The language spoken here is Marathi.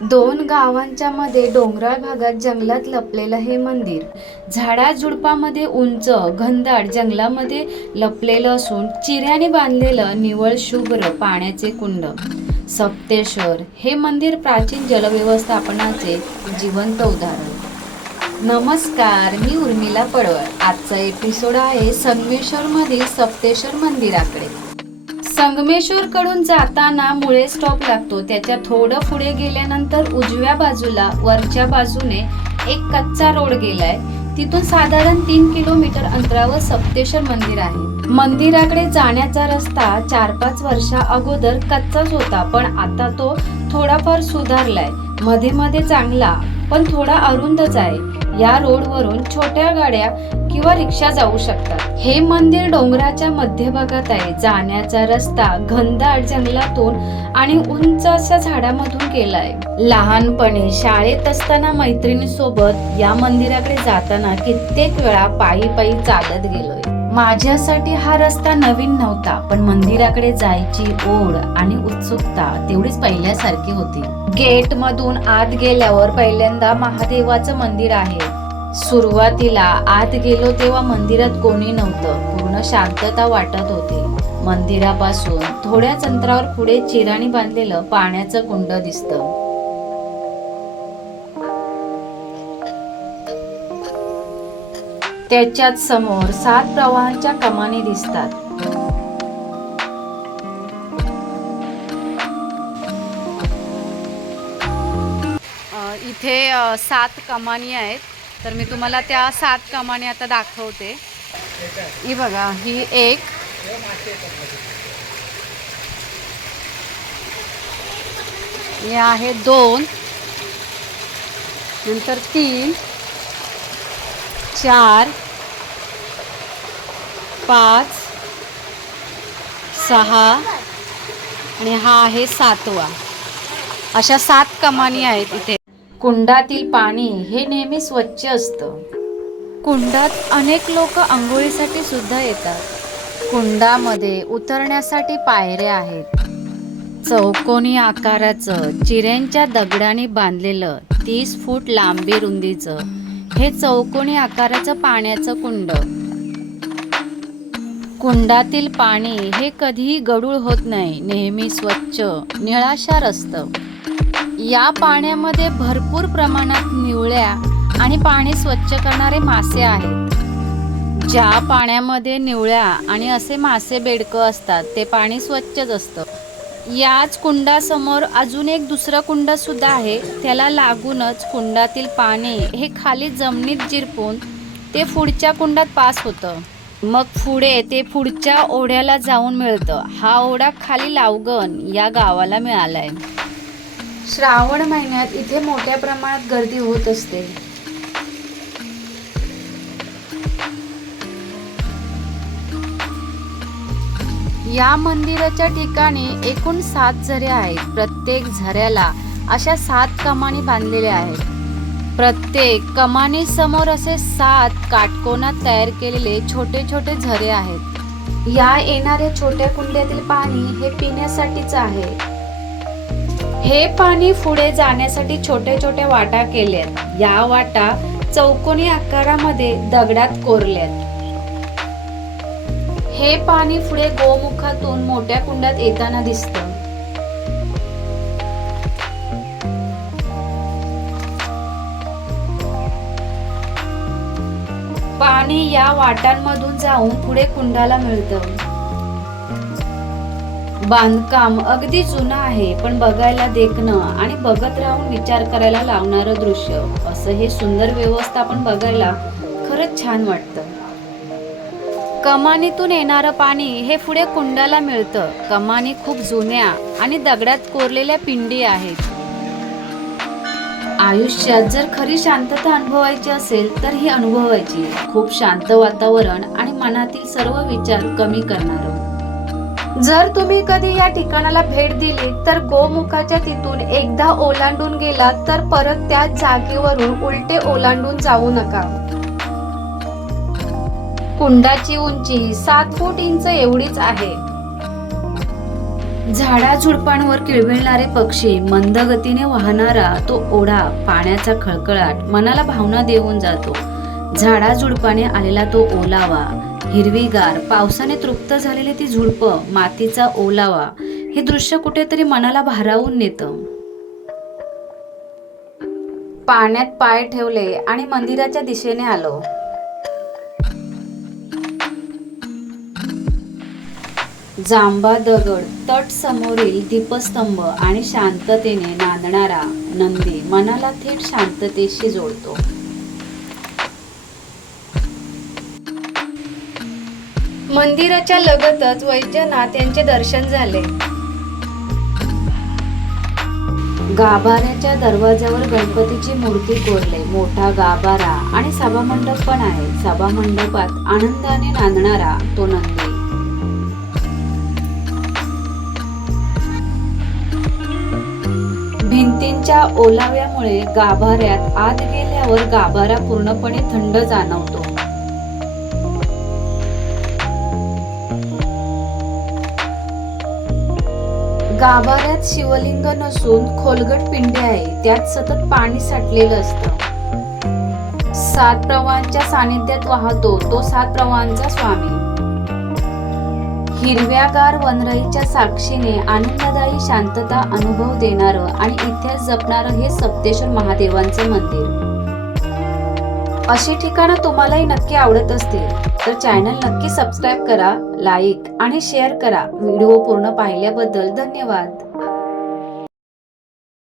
दोन गावांच्या मध्ये डोंगराळ भागात जंगलात लपलेलं हे मंदिर. झाडा झुडपामध्ये उंच घनदाट जंगलामध्ये लपलेलं असून चिऱ्याने बांधलेलं निवळ शुभ्र पाण्याचे कुंड. सप्तेश्वर हे मंदिर प्राचीन जलव्यवस्थापनाचे जिवंत उदाहरण. नमस्कार मी उर्मिला पडवळ. आजचा एपिसोड आहे संगमेश्वर मधील सप्तेश्वर मंदिराकडे. संगमेश्वर कडून जाताना मुळे स्टॉप लागतो. त्याच्या थोडं पुढे गेल्यानंतर उजव्या बाजूला वरच्या बाजूने एक कच्चा रोड गेलाय. तिथून साधारण तीन किलोमीटर अंतरावर सप्तेश्वर मंदिर आहे. मंदिराकडे जाण्याचा रस्ता चार पाच वर्षा अगोदर कच्चाच होता पण आता तो थोडाफार सुधारलाय. मध्ये मध्ये चांगला पण थोडा अरुंदच आहे. या रोडवरून छोट्या गाड्या किंवा रिक्षा जाऊ शकतात. हे मंदिर डोंगराच्या मध्यभागात आहे. जाण्याचा रस्ता घनदाट जंगलातून आणि उंच अशा झाडामधून केलाय लहानपणी शाळेत असताना मैत्रिणीसोबत या मंदिराकडे जाताना कित्येक वेळा पायी पायी चालत गेलोय. माझ्यासाठी हा रस्ता नवीन नव्हता पण मंदिराकडे जायची ओढ आणि उत्सुकता तेवढीच पहिल्यासारखी होती. गेट मधून आत गेल्यावर पहिल्यांदा महादेवाचं मंदिर आहे. सुरुवातीला आत गेलो तेव्हा मंदिरात कोणी नव्हतं पूर्ण शांतता वाटत होती. मंदिरापासून थोड्याच अंतरावर पुढे चिराणी बांधलेलं पाण्याचं कुंड दिसतं. त्याच्यात समोर सात प्रवाहांच्या कमानी दिसतात. इथे सात कमानी आहेत. तर मी तुम्हाला त्या सात कमानी आता दाखवते. ही बघा ही एक. या आहे दोन. नंतर तीन. चार पाच सहा आणि हा आहे सातवा. अशा सात कमानी आहेत इथे. कुंडातील पाणी हे नेहमी स्वच्छ असतं. कुंडात अनेक लोक आंघोळीसाठी सुद्धा येतात. कुंडामध्ये उतरण्यासाठी पायऱ्या आहेत. चौकोनी आकाराचं चिऱ्यांच्या दगडाने बांधलेलं तीस फूट लांबी रुंदीचं हे चौकोनी आकाराचं पाण्याचं कुंड. कुंडातील पाणी हे कधीही गडूळ होत नाही नेहमी स्वच्छ निळाशार असतं या पाण्यामध्ये भरपूर प्रमाणात निवळ्या आणि पाणी स्वच्छ करणारे मासे आहेत. ज्या पाण्यामध्ये निवळ्या आणि असे मासे बेडकं असतात ते पाणी स्वच्छच असतं. याच कुंडासमोर अजून एक दुसरं कुंड सुद्धा आहे. त्याला लागूनच कुंडातील पाणी हे खाली जमिनीत जिरपून ते पुढच्या कुंडात पास होतं. मग पुढे ते पुढच्या ओढ्याला जाऊन मिळतं. हा ओढा खाली लावगण या गावाला मिळालाय. श्रावण महिन्यात इथे मोठ्या प्रमाणात गर्दी होत असते. या मंदिराच्या ठिकाणी एकूण सात झरे आहेत. प्रत्येक झऱ्याला अशा सात कमानी बांधलेल्या आहेत. प्रत्येक कमानी समोर असे सात काटकोनात तयार केलेले छोटे छोटे झरे आहेत. या येणाऱ्या छोट्या कुंड्यातील पाणी हे पिण्यासाठीच आहे. हे पाणी पुढे जाण्यासाठी छोट्या छोट्या वाटा केल्यात. या वाटा चौकोनी आकारामध्ये दगडात कोरल्यात. हे पाणी पुढे गोमुखातून मोठ्या कुंडात येताना दिसतं. पाणी या वाटांमधून जाऊन पुढे कुंडाला मिळतं. बांधकाम अगदी जुनं आहे पण बघायला देखणं आणि बघत राहून विचार करायला लावणारं दृश्य. असं हे सुंदर व्यवस्थापन बघायला खरंच छान वाटतं. कमानीतून येणारं पाणी हे पुढे कुंडाला मिळतं. कमानी खूप जुन्या आणि दगडात कोरलेल्या पिंडी आहेत. आयुष्यात जर खरी शांतता अनुभवायची असेल तर ही अनुभवायची. खूप शांत वातावरण आणि मनातील सर्व विचार कमी करणार. जर तुम्ही कधी या ठिकाणाला भेट दिली तर गोमुखाच्या तिथून एकदा ओलांडून गेला तर परत त्या जागेवरून उलटे ओलांडून जाऊ नका. कुंडाची उंची सात फूट इंच एवढीच आहे. झाडा झुडपांवर किळबिळणारे पक्षी मंद गतीने वाहणारा तो ओढा पाण्याचा खळखळाट मनाला भावना देऊन जातो. झाडा झुडपाने आलेला तो ओलावा हिरवीगार पावसाने तृप्त झालेली ती झुडपं मातीचा ओलावा हे दृश्य कुठेतरी मनाला भारावून नेतं. पाण्यात पाय ठेवले आणि मंदिराच्या दिशेने आलो. जांबा दगड तट समोरील दीपस्तंभ आणि शांततेने नांदणारा नंदी मनाला थेट शांततेशी जोडतो. मंदिराच्या लगतच वैद्यनाथ यांचे दर्शन झाले. गाभाऱ्याच्या दरवाजावर गणपतीची मूर्ती कोरले. मोठा गाभारा आणि सभामंडप पण आहे. सभामंडपात आनंदाने नांदणारा तो नंदी. भिंतींच्या ओलाव्यामुळे गाभाऱ्यात आत गेल्यावर गाभारा पूर्णपणे थंड जाणवतो. गाभाऱ्यात शिवलिंग नसून खोलगट पिंडे आहे त्यात सतत पाणी साठलेलं असतं. सात प्रवाहांच्या सानिध्यात वाहतो तो सात प्रवाहांचा स्वामी. हिरव्यागार वनराईच्या साक्षीने आनंददायी शांतता अनुभव देणारं आणि इतिहास जपणारं हे सप्तेश्वर महादेवांचे मंदिर. अशी ठिकाणं तुम्हालाही नक्की आवडत असतील तर चॅनल नक्की सबस्क्राईब करा लाईक आणि शेअर करा. व्हिडिओ पूर्ण पाहिल्याबद्दल धन्यवाद.